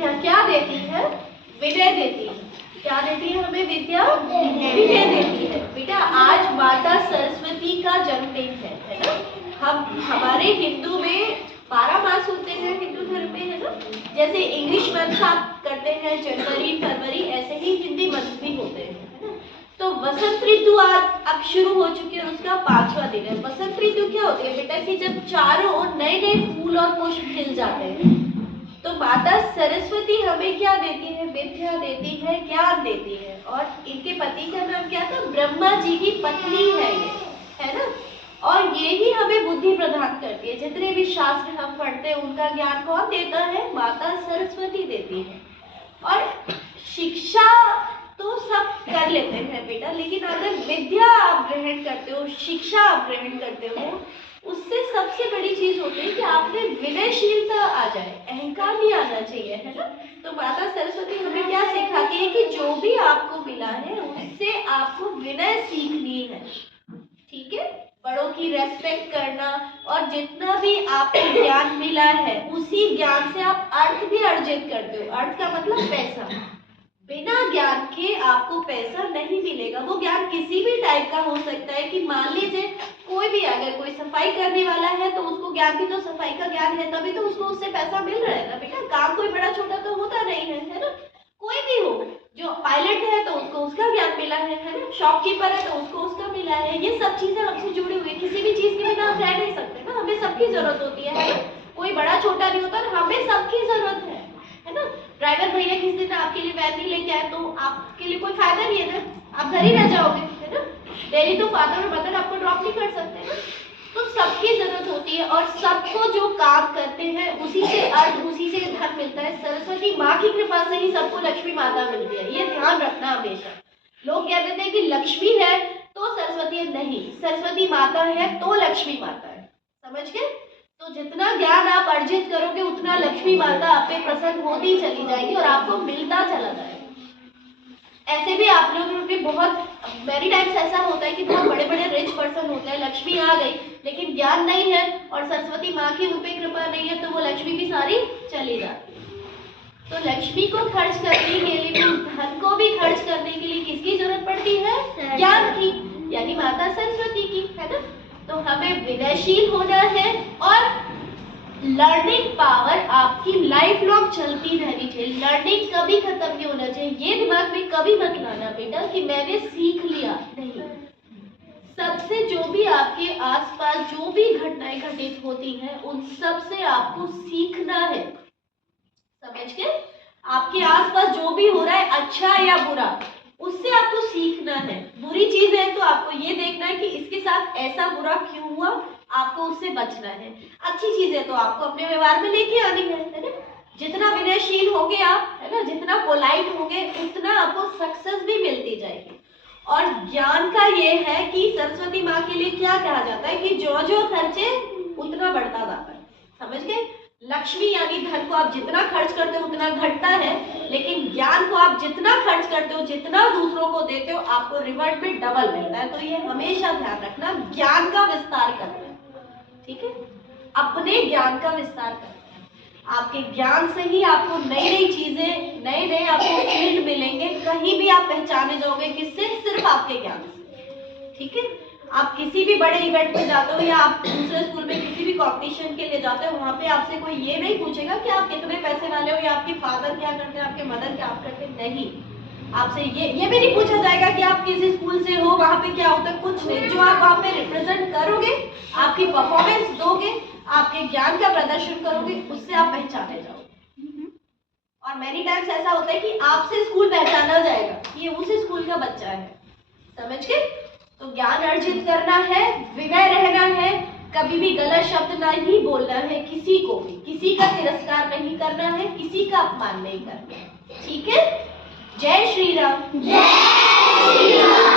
विद्या क्या देती है? विनय देती है। क्या देती है हमें विद्या? विनय देती है। बेटा आज माता सरस्वती का जन्मदिन है ना? हम हमारे हिंदू में 12 मास होते हैं हिंदू धर्म में, है ना? जैसे इंग्लिश मंथ आप करते हैं जनवरी फरवरी, ऐसे ही हिंदी मंथ भी होते हैं, है ना? तो वसंत ऋतु आज अब शुरू हो चुकी है, उसका 5वां दिन है। वसंत ऋतु क्या होती है बेटा कि जब चारों ओर नए नए फूल और पुष्प खिल जाते हैं, तो माता सरस्वती हमें क्या देती है? विद्या देती है, ज्ञान देती है। और इनके पति का नाम क्या था? ब्रह्मा जी की पत्नी है ये, है ना? और ये ही हमें बुद्धि प्रदान करती है। जितने भी शास्त्र हम पढ़ते हैं उनका ज्ञान कौन देता है? माता सरस्वती देती है। और शिक्षा तो सब कर लेते हैं बेटा, लेकिन अगर विद्या आप ग्रहण करते हो, शिक्षा आप ग्रहण करते हो, उससे सबसे बड़ी चीज होती है कि आप में विनयशीलता आ जाए, अहंकार नहीं आना चाहिए, है ना? तो माता सरस्वती हमें क्या सिखाती है कि जो भी आपको मिला है उससे आपको विनय सीखनी है, ठीक है? बड़ों की रेस्पेक्ट करना, और जितना भी आपको ज्ञान मिला है उसी ज्ञान से आप अर्थ भी अर्जित करते हो। अर्थ का मतलब पैसा। बिना ज्ञान के आपको पैसा नहीं मिलेगा। वो ज्ञान किसी भी टाइप का हो सकता है कि मान लीजिए कोई भी, अगर कोई सफाई करने वाला है तो उसको ज्ञान भी तो सफाई का ज्ञान है, तभी तो उसको उससे पैसा मिल रहा है ना बेटा। काम कोई बड़ा छोटा तो होता नहीं है ना? कोई भी हो, जो पायलट है तो उसको उसका ज्ञान मिला है ना? शॉपकीपर है तो उसको उसका मिला है। ये सब चीजें हमसे जुड़ी हुई, किसी भी चीज के बिना हम रह नहीं सकते ना, हमें सबकी जरूरत होती है ना? कोई बड़ा छोटा नहीं होता, हमें सबकी जरूरत है ना? ड्राइवर भैया किसी दिन आपके लिए वैन नहीं लेके आए तो आपके लिए कोई फायदा नहीं है ना, आप घर ही रह जाओगे, है ना? डेली तो फादर और मदर आपको ड्रॉप नहीं कर सकते ना। तो सबकी जरूरत होती है, और सबको जो काम करते हैं उसी से अर्थ, उसी से धन मिलता है। सरस्वती माँ की कृपा से ही सबको लक्ष्मी माता मिलती है, ये ध्यान रखना हमेशा। लोग कह देते हैं कि लक्ष्मी है तो सरस्वती है, नहीं, सरस्वती माता है तो लक्ष्मी माता है, समझ गए? तो जितना ज्ञान आप अर्जित करोगे उतना लक्ष्मी माता आप पे प्रसन्न होती चली जाएगी और आपको मिलता चला जाएगा। ऐसे भी आप लोगों भी बहुत मेनी टाइम्स ऐसा होता है कि बहुत बड़े बड़े रिच पर्सन होते हैं, लक्ष्मी आ गई लेकिन ज्ञान नहीं है और सरस्वती माँ की उन पे कृपा नहीं है, तो वो लक्ष्मी भी सारी चली जाती है। तो लक्ष्मी को खर्च करने के लिए, धन को भी खर्च करने के लिए किसकी जरूरत पड़ती है? ज्ञान की, यानी माता सरस्वती की, है ना? तो हमें विनयशील होना है, और लर्निंग पावर आपकी लाइफ लॉन्ग चलती रहनी चाहिए। लर्निंग कभी खत्म नहीं होना चाहिए। ये दिमाग में कभी मत लाना बेटा कि मैंने सीख लिया, नहीं। सबसे जो भी आपके आसपास जो भी घटनाएं घटित होती हैं उन सब से आपको सीखना है, समझ गए? आपके आसपास जो भी हो रहा है अच्छा या बुरा, उससे आपको सीखना है। बुरी चीज है तो आपको ये देखना है कि इसके साथ ऐसा बुरा क्यों हुआ, आपको उससे बचना है। अच्छी चीज है तो आपको अपने व्यवहार में लेके आनी है ना? जितना विनयशील होगे आप, है ना, जितना पोलाइट होगे उतना आपको सक्सेस भी मिलती जाएगी। और ज्ञान का ये है कि सरस्वती माँ के लिए क्या कहा जाता है कि जो जो खर्चे उतना बढ़ता जाता है, समझ गए? लक्ष्मी यानी धन को आप जितना खर्च करते हो उतना घटता है, लेकिन ज्ञान को आप जितना खर्च करते हो, जितना दूसरों को देते हो, आपको रिवर्ट में डबल मिलता है। तो ये हमेशा ध्यान रखना, ज्ञान का विस्तार करना है, ठीक है? अपने ज्ञान का विस्तार करना है। आपके ज्ञान से ही आपको नई नई चीजें, नए नए आपको फील्ड मिलेंगे। कहीं भी आप पहचाने जाओगे किससे? सिर्फ आपके ज्ञान से, ठीक है? आप किसी भी बड़े इवेंट में जाते हो या आप दूसरे स्कूल में किसी भी कंपटीशन के लिए जाते हो, वहाँ पे आपसे कोई ये नहीं पूछेगा कि आप कितने पैसे वाले हो या आपके फादर क्या करते हैं, आपके मदर क्या करते हैं, नहीं। आपसे ये भी नहीं पूछा जाएगा कि आप किस स्कूल से हो, वहाँ पे क्या होता है, कुछ नहीं। जो आप वहाँ पे रिप्रेजेंट करोगे, आपकी परफॉर्मेंस दोगे, आपके ज्ञान का प्रदर्शन करोगे, उससे आप पहचाने जाओगे। और मेनी टाइम्स ऐसा होता है कि आपसे स्कूल पहचाना जाएगा कि ये उस स्कूल का बच्चा है, समझ गए? तो ज्ञान अर्जित करना है, विनय रहना है, कभी भी गलत शब्द नहीं बोलना है, किसी को भी, किसी का तिरस्कार नहीं करना है, किसी का अपमान नहीं करना है, ठीक है? जय श्री राम। जय श्री राम।